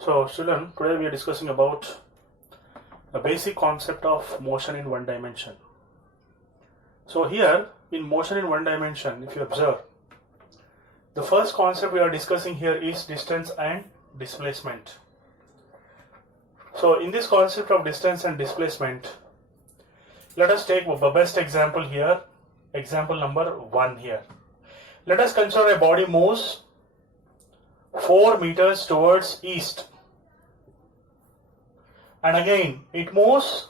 So student, today we are discussing about the basic concept of motion in one dimension. So here in motion in one dimension, if you observe, the first concept we are discussing here is distance and displacement. So in this concept of distance and displacement, let us take the best example here, example number 1 here. Let us consider a body moves 4 meters towards east, and again it moves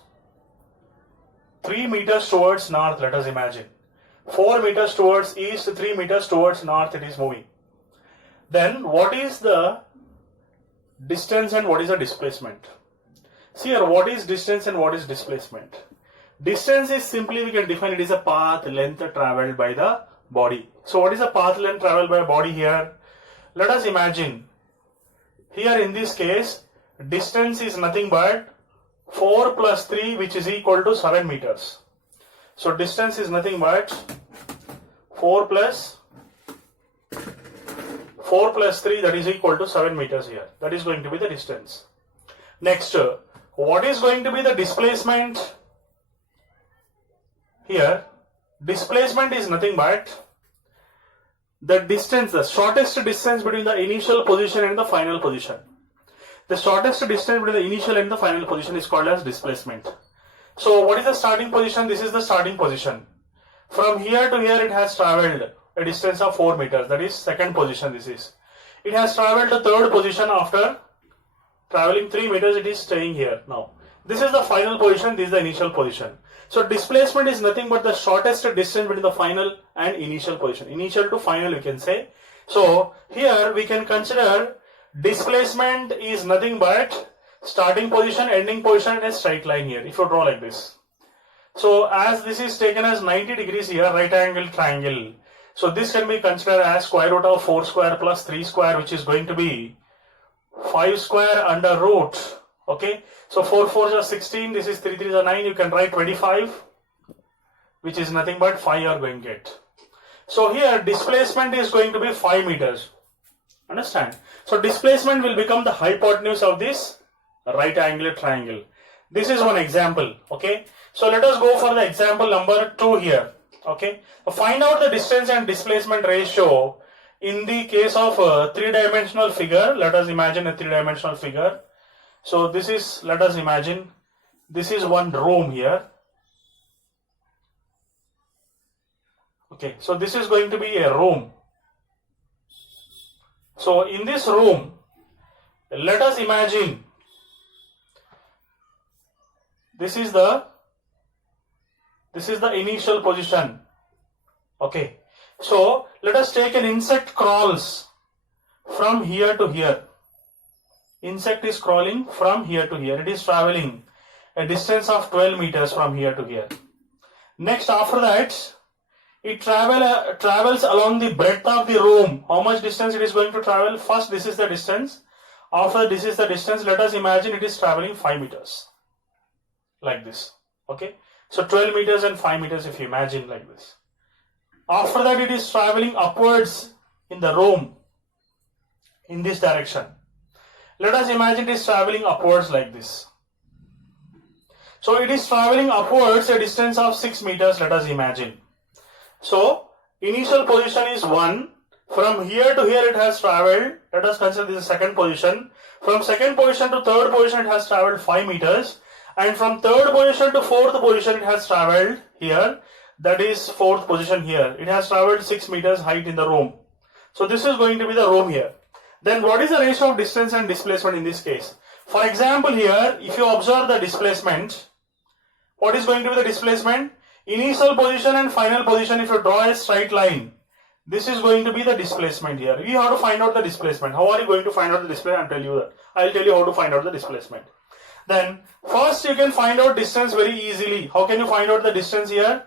3 meters towards north. Let us imagine 4 meters towards east, 3 meters towards north it is moving. Then what is the distance and what is the displacement? See here, what is distance and what is displacement? Distance is simply, we can define it as a path length traveled by the body. So what is the path length traveled by a body here? Let us imagine here in this case distance is nothing but 4 plus 3, which is equal to 7 meters. So distance is nothing but 4 plus 3, that is equal to 7 meters here. That is going to be the distance. Next, what is going to be the displacement? Here displacement is nothing but the distance, the shortest distance between the initial position and the final position. The shortest distance between the initial and the final position is called as displacement. So what is the starting position? This is the starting position. From here to here it has travelled a distance of 4 meters. That is second position this is. It has travelled the third position. After travelling 3 meters it is staying here now. This is the final position, this is the initial position. So displacement is nothing but the shortest distance between the final and initial position. Initial to final you can say. So here we can consider displacement is nothing but starting position, ending position in a straight line here, if you draw like this. So as this is taken as 90 degrees here, right angle triangle. So this can be considered as square root of 4 square plus 3 square, which is going to be 5 square under root. Okay, so 4 4s are 16, this is 3 3s are 9, you can write 25, which is nothing but 5 you are going to get. So here displacement is going to be 5 meters. Understand? So displacement will become the hypotenuse of this right angular triangle. This is one example. Okay, so let us go for the example number 2 here. Okay, find out the distance and displacement ratio in the case of a 3-dimensional figure. Let us imagine a 3-dimensional figure. So this is, let us imagine this is one room here. Okay, so this is going to be a room. So in this room, let us imagine this is the initial position. Okay, so let us take an insect crawls from here to here. Insect is crawling from here to here. It is traveling a distance of 12 meters from here to here. Next, after that, it travels along the breadth of the room. How much distance it is going to travel? First, this is the distance. After this is the distance. Let us imagine it is traveling 5 meters. Like this. Okay. So 12 meters and 5 meters if you imagine like this. After that, it is traveling upwards in the room in this direction. Let us imagine it is traveling upwards like this. So it is traveling upwards a distance of 6 meters. Let us imagine. So initial position is 1. From here to here it has travelled. Let us consider this is second position. From second position to third position it has travelled 5 meters. And from third position to fourth position it has travelled here. That is fourth position here. It has travelled 6 meters height in the room. So this is going to be the room here. Then what is the ratio of distance and displacement in this case? For example here, if you observe the displacement, what is going to be the displacement? Initial position and final position, if you draw a straight line, this is going to be the displacement here. We have to find out the displacement. How are you going to find out the displacement? I'll tell you that. I'll tell you how to find out the displacement. Then first you can find out distance very easily. How can you find out the distance here?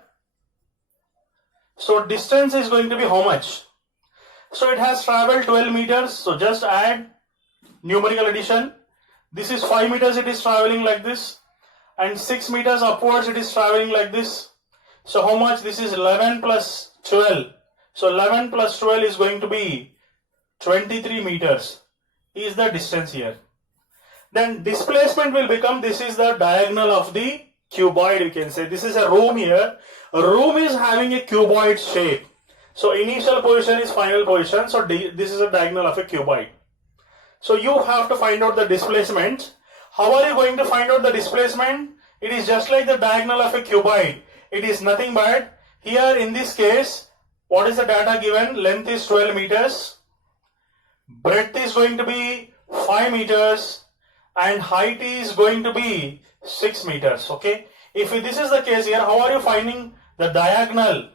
So distance is going to be how much? So it has travelled 12 meters. So just add numerical addition. This is 5 meters it is travelling like this. And 6 meters upwards it is travelling like this. So how much? This is 11 plus 12. So 11 plus 12 is going to be 23 meters is the distance here. then displacement will become, this is the diagonal of the cuboid, you can say. This is a room here. A room is having a cuboid shape. So initial position is final position. So this is a diagonal of a cuboid. So you have to find out the displacement. How are you going to find out the displacement? It is just like the diagonal of a cuboid. It is nothing but, here in this case, what is the data given? Length is 12 meters. Breadth is going to be 5 meters. And height is going to be 6 meters. Okay. If this is the case here, how are you finding the diagonal?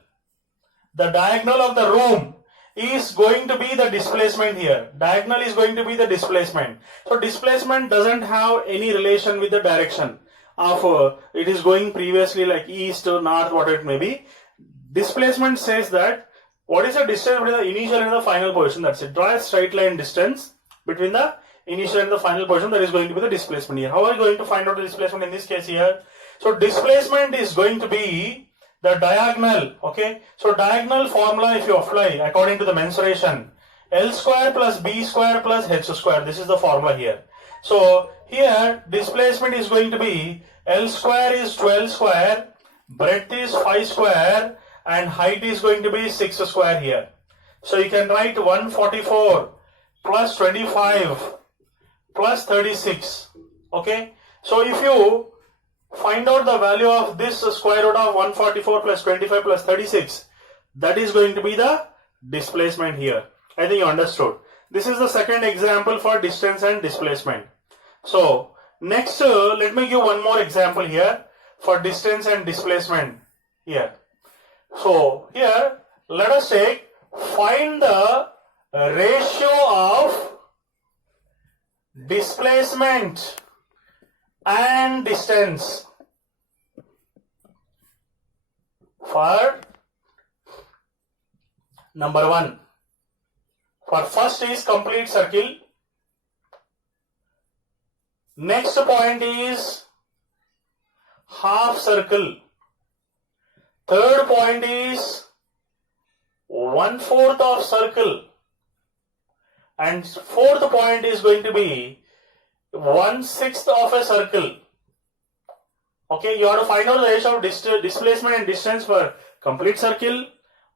The diagonal of the room is going to be the displacement here. Diagonal is going to be the displacement. So displacement doesn't have any relation with the direction of it is going previously like east or north, what it may be. Displacement says that what is the distance between the initial and the final position. That's it. Draw a straight line distance between the initial and the final position. That is going to be the displacement here. How are you going to find out the displacement in this case here? So displacement is going to be the diagonal. Okay, so diagonal formula, if you apply according to the mensuration, L square plus B square plus H square. This is the formula here. So here displacement is going to be L square is 12 square, breadth is 5 square, and height is going to be 6 square here. So you can write 144 plus 25 plus 36. Okay, so if you find out the value of this square root of 144 plus 25 plus 36, that is going to be the displacement here. I think you understood. This is the second example for distance and displacement. So next let me give one more example here for distance and displacement here. So here let us take, find the ratio of displacement and distance for number 1. For first is complete circle. Next point is half circle. Third point is 1/4 of circle. And fourth point is going to be 1/6 of a circle. Okay, you have to find out the ratio of displacement and distance for complete circle,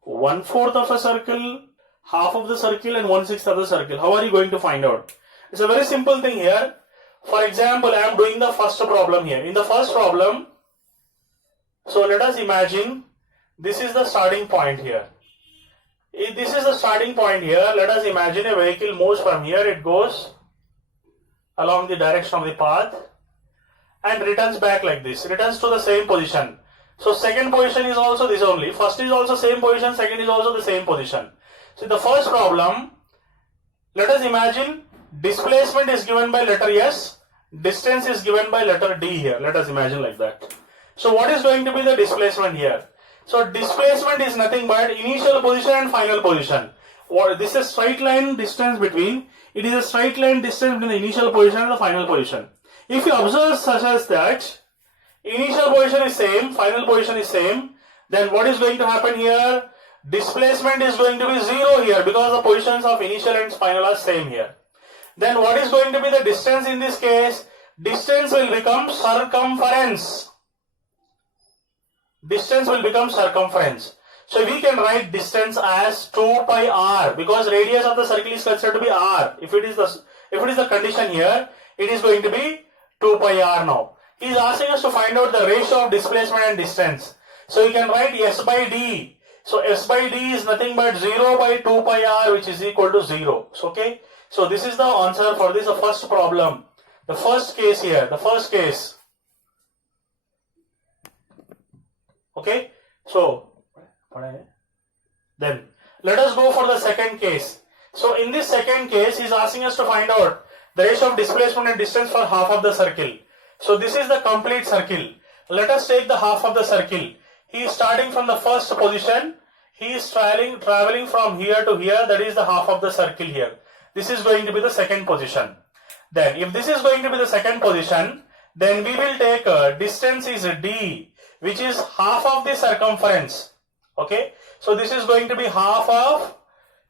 1/4 of a circle, half of the circle, and 1/6 of the circle. How are you going to find out? It's a very simple thing here. For example, I am doing the first problem here. In the first problem, so let us imagine this is the starting point here. If this is the starting point here, let us imagine a vehicle moves from here, it goes along the direction of the path and returns back like this, returns to the same position. So second position is also this only, first is also same position, second is also the same position. So the first problem, let us imagine displacement is given by letter S, distance is given by letter D here. Let us imagine like that. So what is going to be the displacement here? So displacement is nothing but initial position and final position. This is straight line distance between, it is a straight line distance between the initial position and the final position. If you observe such as that, initial position is same, final position is same, then what is going to happen here? Displacement is going to be 0 here because the positions of initial and final are same here. Then what is going to be the distance in this case? Distance will become circumference. Distance will become circumference. So we can write distance as 2 pi r because radius of the circle is considered to be r. If it is the condition here, it is going to be 2 pi r now. He is asking us to find out the ratio of displacement and distance. So you can write S by D. So S by D is nothing but 0 by 2 pi r, which is equal to 0. So, okay. So this is the answer for this first problem. The first case here, the first case. Okay. So then let us go for the second case. So in this second case, he is asking us to find out the ratio of displacement and distance for half of the circle. So this is the complete circle. Let us take the half of the circle. He is starting from the first position. He is traveling from here to here. That is the half of the circle here. This is going to be the second position. Then if this is going to be the second position, then we will take distance is D, which is half of the circumference. Okay. So this is going to be half of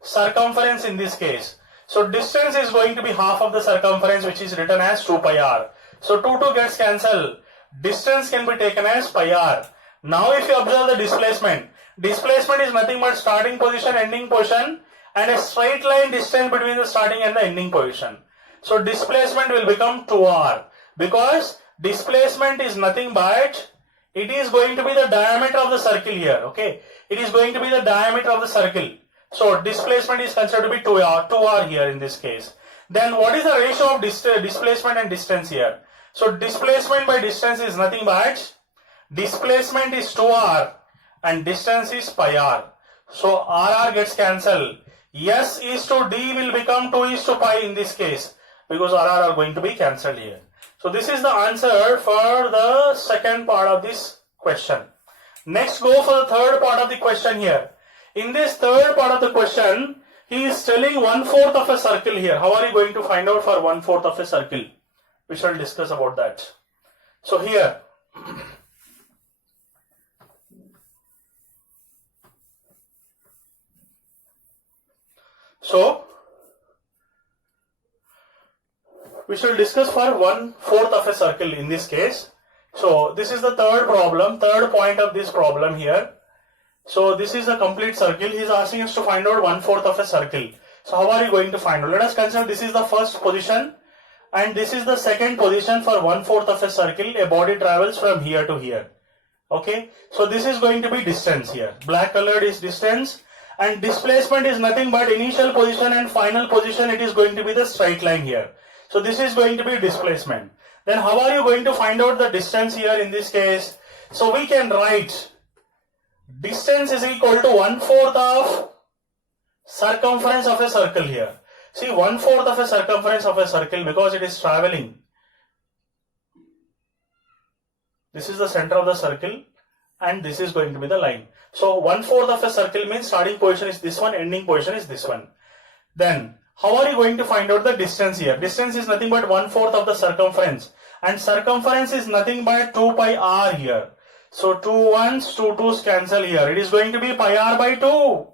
circumference in this case. So distance is going to be half of the circumference, which is written as 2 pi r. So 2 gets cancelled. Distance can be taken as pi r. Now if you observe the displacement is nothing but starting position, ending position, and a straight line distance between the starting and the ending position. So displacement will become 2r, because displacement is nothing but, it is going to be the diameter of the circle here, okay? It is going to be the diameter of the circle. So displacement is considered to be 2r here in this case. Then what is the ratio of displacement and distance here? So displacement by distance is nothing but, displacement is 2r and distance is pi r. So r gets cancelled. S is to d will become 2 is to pi in this case, because r are going to be cancelled here. So this is the answer for the second part of this question. Next, go for the third part of the question here. In this third part of the question, he is telling 1/4 of a circle here. How are you going to find out for 1/4 of a circle? We shall discuss about that. So here, so we shall discuss for 1/4 of a circle in this case. So this is the third problem, third point of this problem here. So this is a complete circle. He is asking us to find out 1/4 of a circle. So how are you going to find out? Let us consider this is the first position and this is the second position for 1/4 of a circle. A body travels from here to here. Okay. So this is going to be distance here. Black colored is distance, and displacement is nothing but initial position and final position. It is going to be the straight line here. So this is going to be displacement. Then how are you going to find out the distance here in this case? So we can write distance is equal to 1/4 of circumference of a circle here. See, 1/4 of a circumference of a circle, because it is traveling. This is the center of the circle and this is going to be the line. So 1/4 of a circle means starting position is this one, ending position is this one. Then how are you going to find out the distance here? Distance is nothing but 1/4 of the circumference, and circumference is nothing but 2 pi r here. So 2 1s, 2 2s cancel here. It is going to be pi r by 2.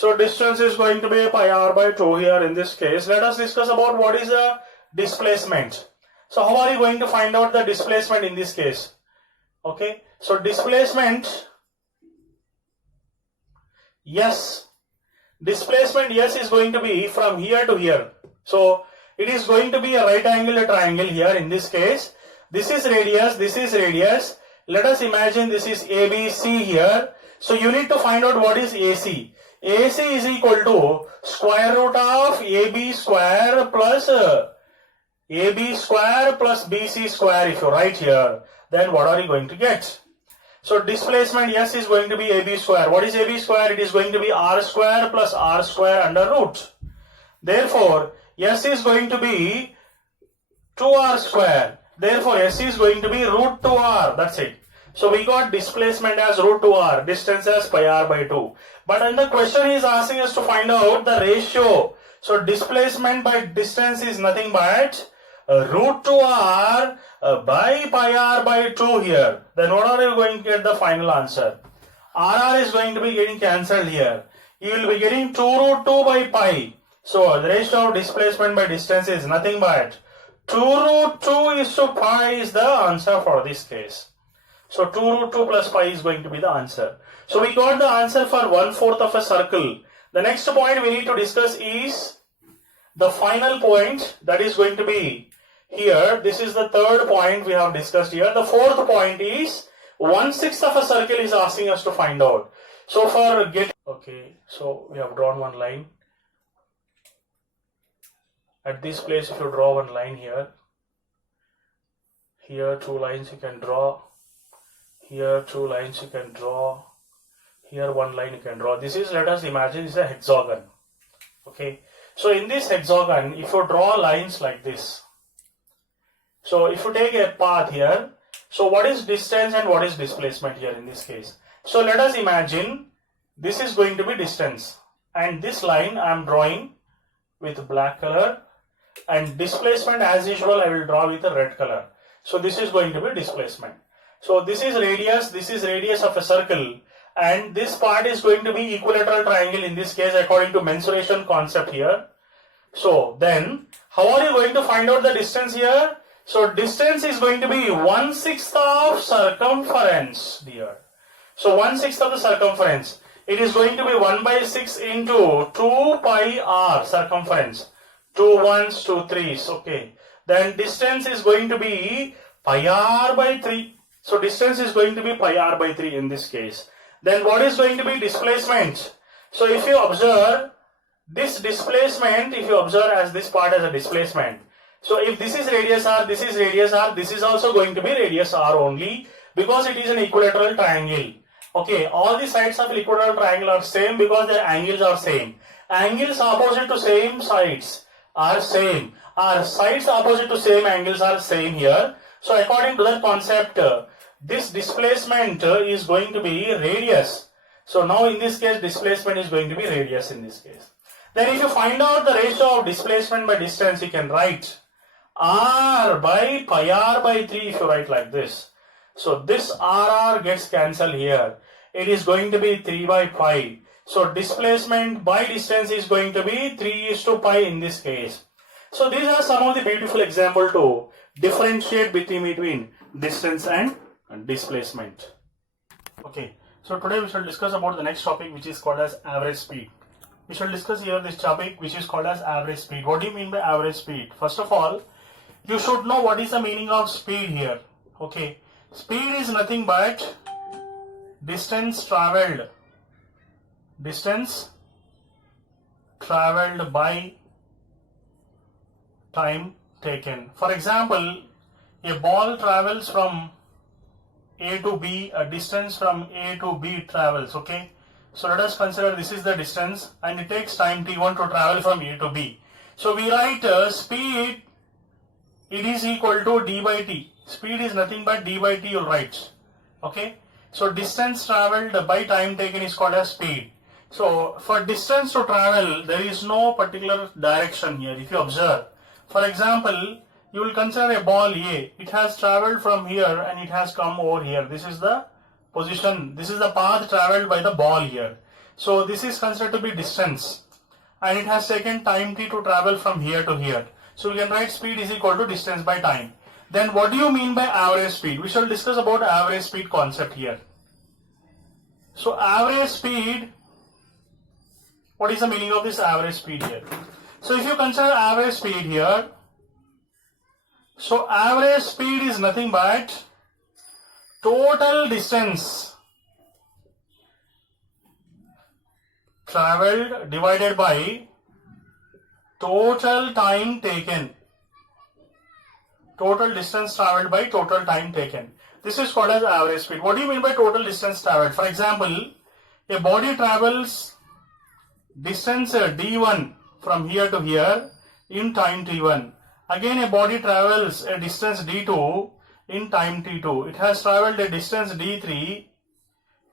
So distance is going to be pi r by 2 here in this case. Let us discuss about what is the displacement. So how are you going to find out the displacement in this case? Okay, so displacement, yes. Displacement, yes, is going to be from here to here. So it is going to be a right angle triangle here in this case. This is radius, this is radius. Let us imagine this is ABC here. So you need to find out what is AC. AC is equal to square root of AB square plus BC square. If you write here, then what are you going to get? So displacement, yes, is going to be AB square. What is AB square? It is going to be R square plus R square under root. Therefore, S is going to be 2R square. Therefore, S is going to be root 2R. That's it. So we got displacement as root 2R, distance as pi r by 2. But in the question he is asking us to find out the ratio. So displacement by distance is nothing but root 2r by pi r by 2 here. Then what are you going to get the final answer? R is going to be getting cancelled here. You will be getting 2 root 2 by pi. So the ratio of displacement by distance is nothing but 2 root 2 is to pi is the answer for this case. So 2 root 2 plus pi is going to be the answer. So we got the answer for 1/4 of a circle. The next point we need to discuss is the final point, that is going to be here. This is the third point we have discussed here. The fourth point is 1/6 of a circle is asking us to find out. So for get, okay, so we have drawn one line. At this place, if you draw one line here, here 2 lines you can draw, here 2 lines you can draw, here 1 line you can draw. This is, let us imagine, is a hexagon. Okay, so in this hexagon, if you draw lines like this, so if you take a path here, so what is distance and what is displacement here in this case? So let us imagine this is going to be distance, and this line I am drawing with black color, and displacement as usual I will draw with a red color. So this is going to be displacement. So this is radius of a circle, and this part is going to be equilateral triangle in this case according to mensuration concept here. So then, how are you going to find out the distance here? So distance is going to be 1/6 of circumference, dear. So 1/6 of the circumference. It is going to be 1/6 into 2 pi r circumference. 2 ones, 2 threes. Okay. Then distance is going to be pi r by 3. So distance is going to be pi r by 3 in this case. Then what is going to be displacement? So if you observe this displacement, if you observe as this part as a displacement. So if this is radius r, this is radius r, this is also going to be radius r only because it is an equilateral triangle. Okay, all the sides of equilateral triangle are same because their angles are same. Angles opposite to same sides are same. Our sides opposite to same angles are same here. So according to that concept, this displacement is going to be radius. So now in this case, displacement is going to be radius in this case. Then if you find out the ratio of displacement by distance, you can write r by pi r by 3 if you write like this. So this r gets cancelled here. It is going to be 3 by pi. So displacement by distance is going to be 3:pi in this case. So these are some of the beautiful examples to differentiate between distance and displacement. Okay, so today we shall discuss about the next topic, which is called as average speed. We shall discuss here this topic which is called as average speed. What do you mean by average speed? First of all, you should know what is the meaning of speed here. Okay, speed is nothing but distance traveled by time taken. For example, a ball travels from A to B, a distance from A to B travels, okay? So let us consider this is the distance and it takes time t1 to travel from A to B. So we write speed, it is equal to d by t. Speed is nothing but d by t you'll write, okay? So distance traveled by time taken is called as speed. So for distance to travel, there is no particular direction here. If you observe, for example, you will consider a ball A. It has traveled from here and it has come over here. This is the position, this is the path traveled by the ball here. So this is considered to be distance and it has taken time t to travel from here to here. So we can write speed is equal to distance by time. Then what do you mean by average speed? We shall discuss about average speed concept here. So average speed, what is the meaning of this average speed here? So if you consider average speed here, so average speed is nothing but total distance traveled divided by total time taken. Total distance traveled by total time taken. This is called as average speed. What do you mean by total distance traveled? For example, a body travels distance d1 from here to here in time t1. Again, a body travels a distance d2 in time t2. It has traveled a distance d3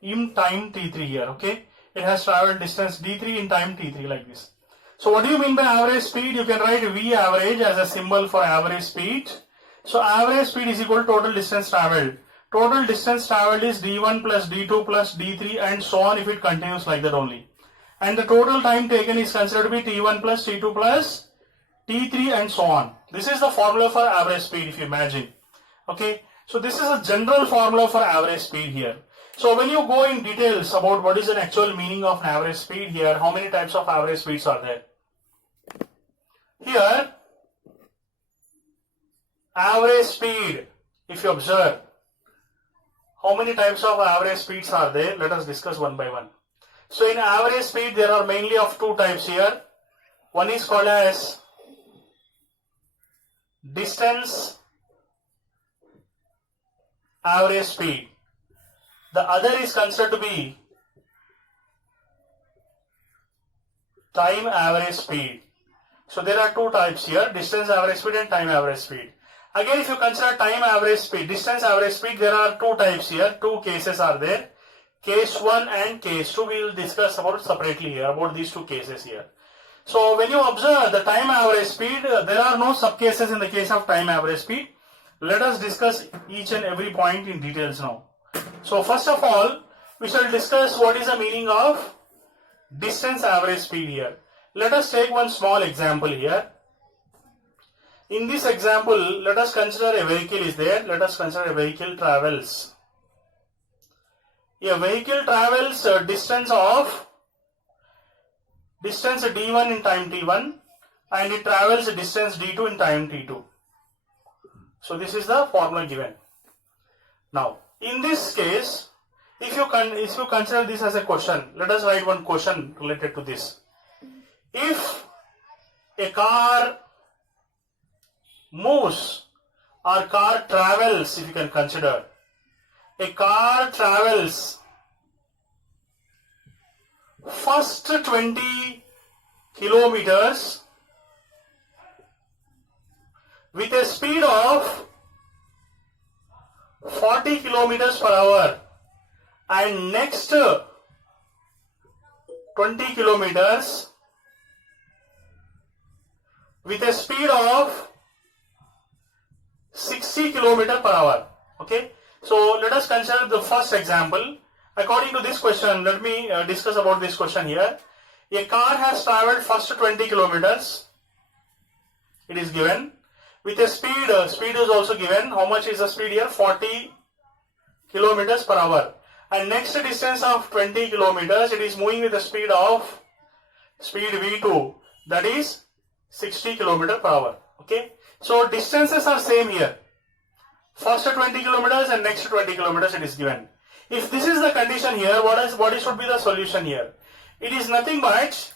in time t3 here, okay? It has traveled distance d3 in time t3 like this. So what do you mean by average speed? You can write V average as a symbol for average speed. So average speed is equal to total distance traveled. Total distance traveled is d1 plus d2 plus d3 and so on if it continues like that only. And the total time taken is considered to be t1 plus t2 plus t3 and so on. This is the formula for average speed if you imagine. Okay, so this is a general formula for average speed here. So when you go in details about what is an actual meaning of an average speed here, how many types of average speeds are there? Here, average speed, if you observe, how many types of average speeds are there? Let us discuss one by one. So in average speed, there are mainly of two types here. One is called as distance average speed. The other is considered to be time average speed. So there are two types here, distance average speed and time average speed. Again, if you consider time average speed, distance average speed, there are two types here, two cases are there. Case 1 and case 2, we will discuss about separately here, about these two cases here. So when you observe the time average speed, there are no subcases in the case of time average speed. Let us discuss each and every point in details now. So first of all, we shall discuss what is the meaning of distance average speed here. let us take one small example here. In this example, let us consider a vehicle is there. Let us consider a vehicle travels. A vehicle travels a distance d1 in time t1 and it travels a distance d2 in time t2. So this is the formula given. Now, in this case, if you consider this as a question, let us write one question related to this. If a car moves or car travels, if you can consider, a car travels first 20 kilometers with a speed of 40 kilometers per hour and next 20 kilometers with a speed of 60 kilometers per hour. Okay, so let us consider the first example. According to this question, let me discuss about this question here. A car has traveled first 20 kilometers. It is given with a speed is also given. How much is the speed here? 40 kilometers per hour. And next distance of 20 kilometers, it is moving with a speed v2, that is 60 kilometers per hour. Okay, so distances are same here. First 20 kilometers and next 20 kilometers it is given. If this is the condition here, what should be the solution here? It is nothing but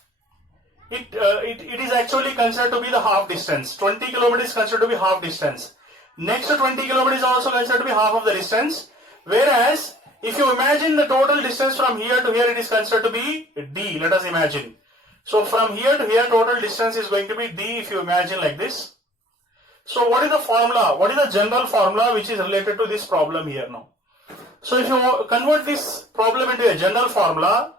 it is actually considered to be the half distance. 20 kilometers is considered to be half distance. Next 20 kilometers is also considered to be half of the distance. Whereas if you imagine the total distance from here to here, it is considered to be d. Let us imagine. So from here to here, total distance is going to be d if you imagine like this. So what is the formula? What is the general formula which is related to this problem here now? So if you convert this problem into a general formula,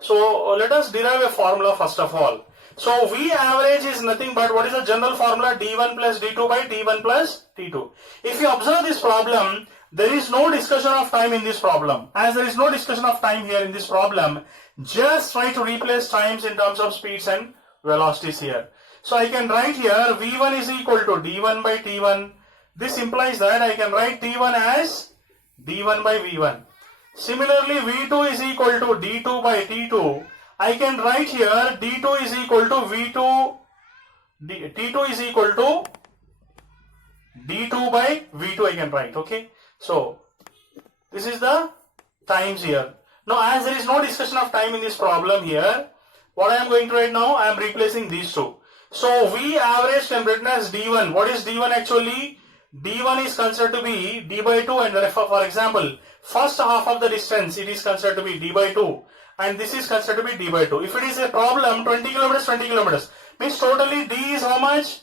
so let us derive a formula first of all. So V average is nothing but what is the general formula? D1 plus D2 by T1 plus T2. If you observe this problem, there is no discussion of time in this problem. As there is no discussion of time here in this problem, just try to replace times in terms of speeds and velocities here. So I can write here V1 is equal to D1 by T1. This implies that I can write T1 as D1 by V1. Similarly, V2 is equal to D2 by T2. I can write here D2 is equal to V2, T2 is equal to D2 by V2 I can write. Okay. So this is the times here. Now as there is no discussion of time in this problem here, what I am going to write now, I am replacing these two. So V average can be written as D1. What is D1 actually? D1 is considered to be D by 2 and therefore, for example, first half of the distance it is considered to be D by 2 and this is considered to be D by 2. If it is a problem 20 kilometers means totally D is how much?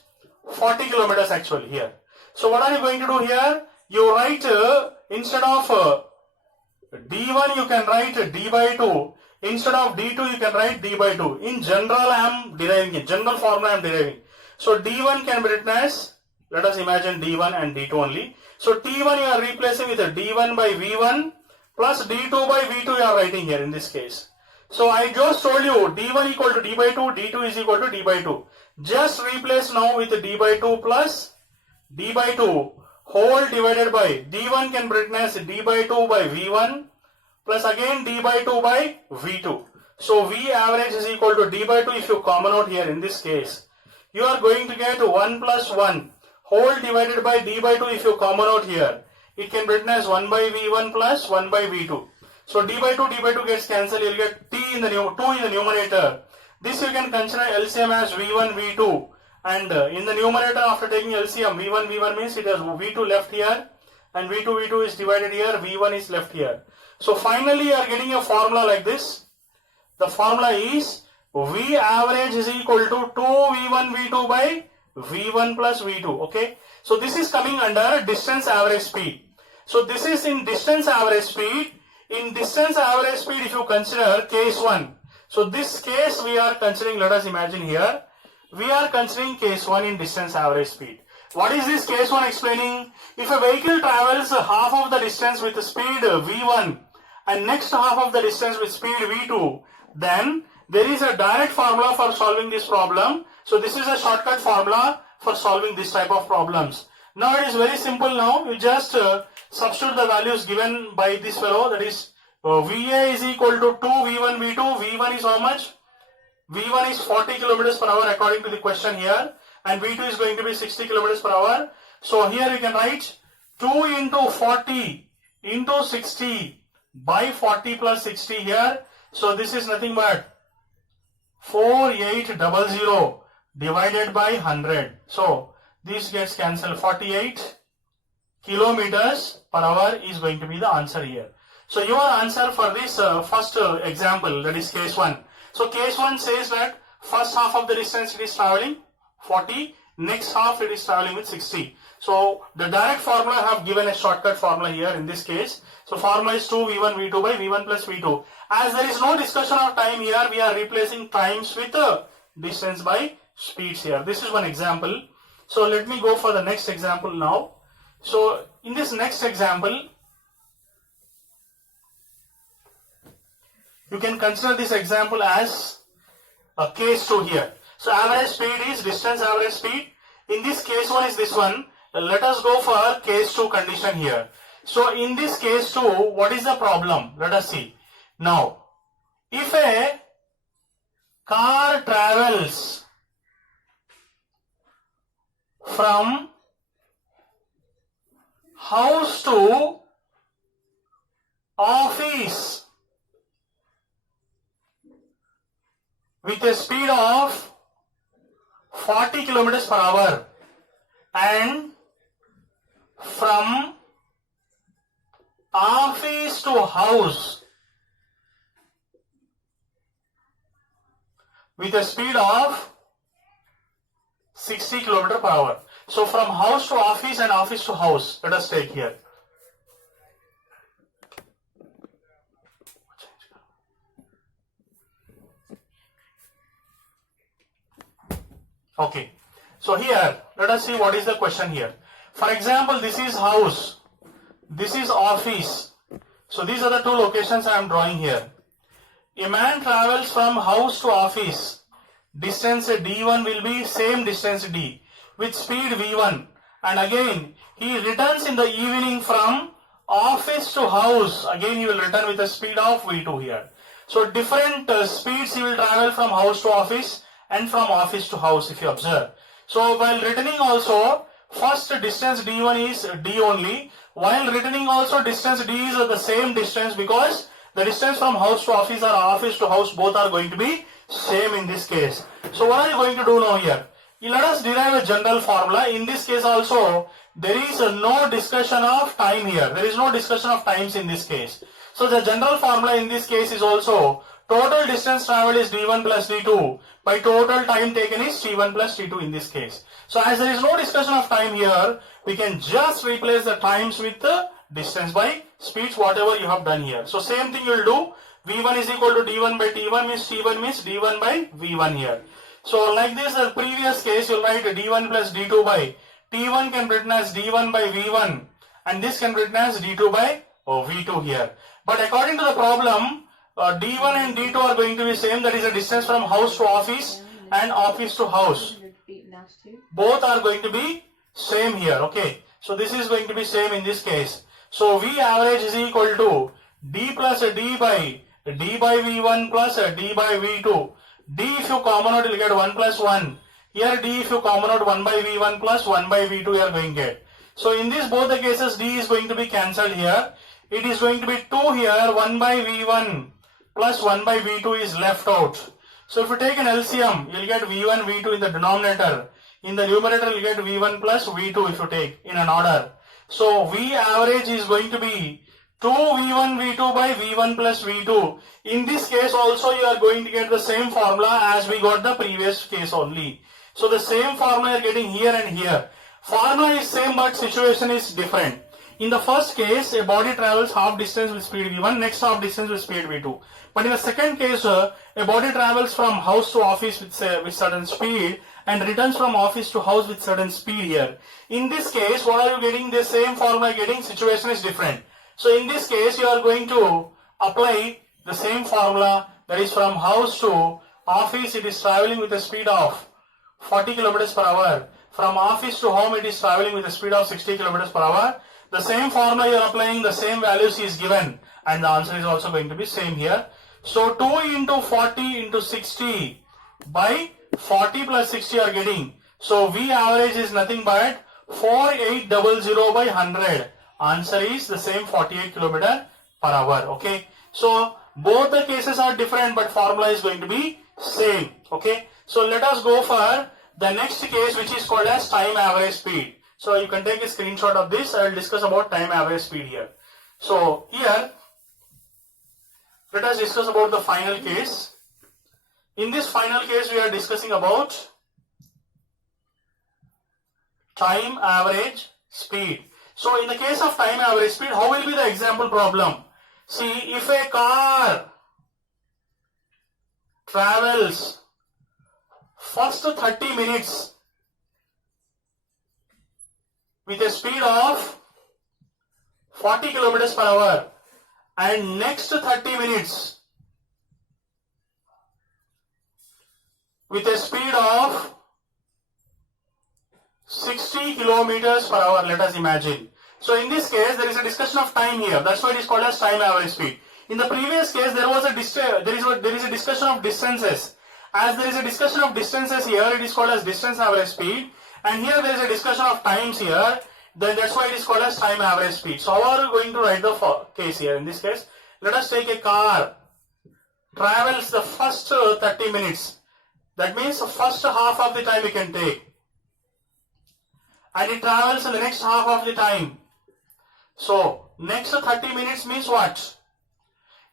40 kilometers actually here. So what are you going to do here? You write instead of D1 you can write D by 2. Instead of D2 you can write D by 2. In general I am deriving it. General formula I am deriving. So D1 can be written as, let us imagine D1 and D2 only. So T1 you are replacing with a D1 by V1 plus D2 by V2 you are writing here in this case. So I just told you D1 equal to D by 2, D2 is equal to D by 2. Just replace now with D by 2 plus D by 2 whole divided by D1 can be written as D by 2 by V1 plus again D by 2 by V2. So V average is equal to D by 2 if you common out here in this case. You are going to get 1 plus 1 whole divided by D by 2 if you common out here. It can be written as 1 by V1 plus 1 by V2. So D by 2 gets cancelled. You will get 2 in the numerator. This you can consider LCM as V1, V2. And in the numerator after taking LCM, V1 means it has V2 left here and V2 is divided here, V1 is left here. So finally you are getting a formula like this. The formula is V average is equal to 2 V1 V2 by V1 plus V2. Okay. So this is coming under distance average speed. So this is in distance average speed. In distance average speed if you consider case 1. So this case we are considering, let us imagine here. We are considering case 1 in distance average speed. What is this case 1 explaining? If a vehicle travels half of the distance with speed V1 and next half of the distance with speed V2, then there is a direct formula for solving this problem. So this is a shortcut formula for solving this type of problems. Now it is very simple now. You just substitute the values given by this fellow, that is VA is equal to 2 V1 V2. V1 is how much? V1 is 40 kilometers per hour according to the question here, and V2 is going to be 60 kilometers per hour. So here you can write 2 into 40 into 60 by 40 plus 60 here. So this is nothing but 4800 divided by 100. So this gets cancelled. 48 kilometers per hour is going to be the answer here. So your answer for this first example, that is case 1. So case 1 says that first half of the distance it is traveling 40, next half it is traveling with 60. So the direct formula I have given a shortcut formula here in this case. So formula is 2 V1 V2 by V1 plus V2. As there is no discussion of time here, we are replacing times with distance by speeds here. This is one example. So let me go for the next example now. So in this next example, you can consider this example as a case 2 here. So average speed is distance average speed. In this case 1 is this one. Let us go for case 2 condition here. So in this case 2, what is the problem? Let us see. Now, if a car travels from house to office with a speed of 40 kilometers per hour and from office to house with a speed of 60 kilometers per hour. So from house to office and office to house, let us take here. Okay, so here let us see what is the question here. For example, this is house, this is office. So these are the two locations I am drawing here. A man travels from house to office. Distance D1 will be same distance D with speed V1, and again he returns in the evening from office to house. Again he will return with a speed of V2 here. So different speeds he will travel from house to office and from office to house, if you observe. So while returning also, first distance D1 is D only. While returning also, distance D is the same distance, because the distance from house to office or office to house both are going to be same in this case. So what are you going to do now here? Let us derive a general formula. In this case also, there is no discussion of time here. There is no discussion of times in this case. So the general formula in this case is also total distance traveled is D1 plus D2 by total time taken is T1 plus T2 in this case. So as there is no discussion of time here, we can just replace the times with the distance by speeds, whatever you have done here. So same thing you will do. V1 is equal to D1 by T1 means T1 means D1 by V1 here. So like this, the previous case you will write D1 plus D2 by T1 can be written as D1 by V1 and this can be written as D2 by V2 here. But according to the problem, D1 and D2 are going to be same, that is a distance from house to office and office to house. Both are going to be same here, okay. So this is going to be same in this case. So V average is equal to D plus D by V1 plus D by V2. D if you common out, you will get 1 plus 1. Here D if you common out 1 by V1 plus 1 by V2 you are going to get. So in this both the cases D is going to be cancelled here. It is going to be 2 here, 1 by V1 plus 1 by V2 is left out. So if you take an LCM, you will get V1, V2 in the denominator. In the numerator you will get V1 plus V2 if you take in an order. So V average is going to be 2 V1 V2 by V1 plus V2. In this case also you are going to get the same formula as we got the previous case only. So the same formula you are getting here and here. Formula is same but situation is different. In the first case, a body travels half distance with speed V1, next half distance with speed V2. But in the second case, a body travels from house to office with certain speed and returns from office to house with certain speed here. In this case, what are you getting? The same formula getting, situation is different. So in this case, you are going to apply the same formula, That is from house to office it is traveling with a speed of 40 kilometers per hour. From office to home it is traveling with a speed of 60 kilometers per hour. The same formula you are applying, the same values is given, and the answer is also going to be same here. So 2 into 40 into 60 by 40 plus 60 are getting. So V average is nothing but 4800 by 100. Answer is the same 48 kilometer per hour. Okay. So both the cases are different, but formula is going to be same. Okay. So let us go for the next case, which is called as time average speed. So you can take a screenshot of this. I will discuss about time average speed here. So here, let us discuss about the final case. In this final case, we are discussing about time average speed. So in the case of time average speed, how will be the example problem? See, if a car travels first 30 minutes with a speed of 40 kilometers per hour and next 30 minutes with a speed of 60 kilometers per hour, let us imagine. So in this case, there is a discussion of time here. That's why it is called as time average speed. In the previous case, there is a discussion of distances. As there is a discussion of distances here, it is called as distance average speed. And here there is a discussion of times here. Then that's why it is called as time average speed. So how are we going to write the case here? In this case, let us take a car travels the first 30 minutes. That means the first half of the time we can take. And it travels in the next half of the time. So next 30 minutes means what?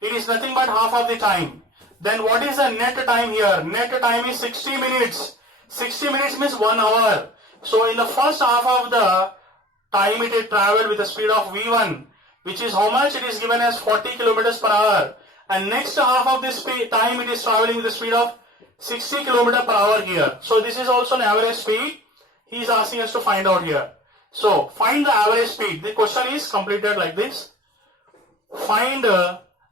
It is nothing but half of the time. Then what is the net time here? Net time is 60 minutes. 60 minutes means 1 hour. So in the first half of the time it is traveled with the speed of V1, which is how much? It is given as 40 kilometers per hour. And next half of this time it is traveling with the speed of 60 kilometers per hour here. So this is also an average speed. He is asking us to find out here. So find the average speed. The question is completed like this. Find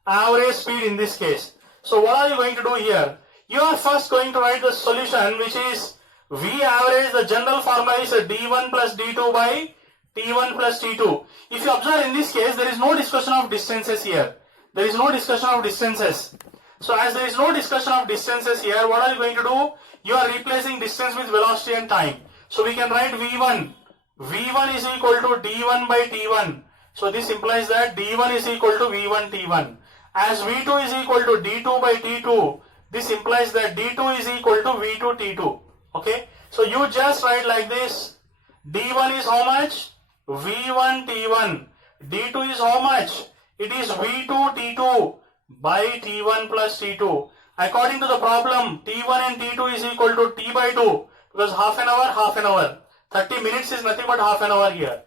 average speed in this case. So what are you going to do here? You are first going to write the solution, which is V average. The general formula is D1 plus D2 by T1 plus T2. If you observe in this case, there is no discussion of distances here. There is no discussion of distances. So as there is no discussion of distances here, what are you going to do? You are replacing distance with velocity and time. So we can write V1. V1 is equal to D1 by T1. So this implies that D1 is equal to V1 T1. As V2 is equal to D2 by T2, this implies that D2 is equal to V2 T2. Okay. So you just write like this. D1 is how much? V1 T1. D2 is how much? It is V2 T2 by T1 plus T2. According to the problem, T1 and T2 is equal to T by 2, because half an hour. 30 minutes is nothing but half an hour here.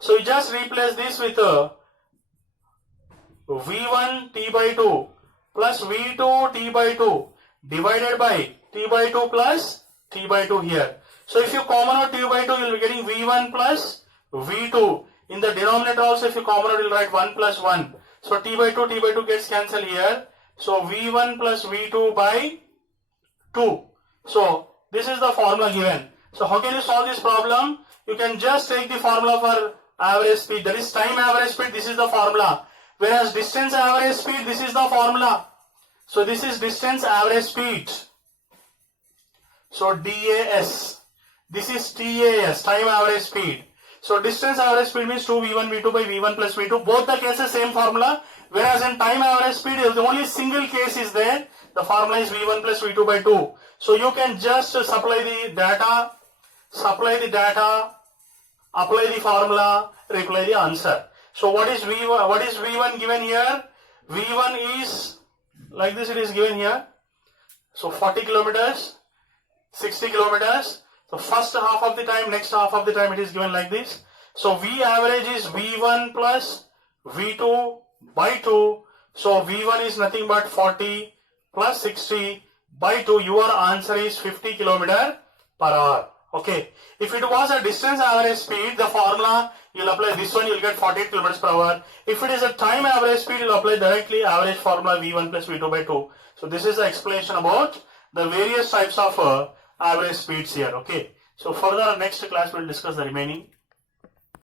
So you just replace this with V1 T by 2 plus V2 T by 2 divided by T by 2 plus T by 2 here. So if you common out T by 2, you will be getting V1 plus V2. In the denominator also, if you common out, you will write 1 plus 1. So T by 2 gets cancelled here. So V1 plus V2 by 2. So this is the formula given. So how can you solve this problem? You can just take the formula for average speed. That is time average speed. This is the formula. Whereas distance average speed, this is the formula. So this is distance average speed. So DAS. This is TAS, time average speed. So distance average speed means 2V1 V2 by V1 plus V2. Both the cases same formula. Whereas in time average speed, the only single case is there. The formula is V1 plus V2 by 2. So you can just supply the data, apply the formula, reply the answer. So what is V1? What is V1 given here? V1 is like this. It is given here. So 40 kilometers, 60 kilometers. So first half of the time, next half of the time, it is given like this. So V average is V1 plus V2 by 2. So V1 is nothing but 40 plus 60 by 2. Your answer is 50 kilometer per hour. Okay. If it was a distance average speed, the formula you'll apply this one, you'll get 48 kilometers per hour. If it is a time average speed, you'll apply directly average formula V1 plus V2 by 2. So this is the explanation about the various types of average speeds here. Okay. So further next class we'll discuss the remaining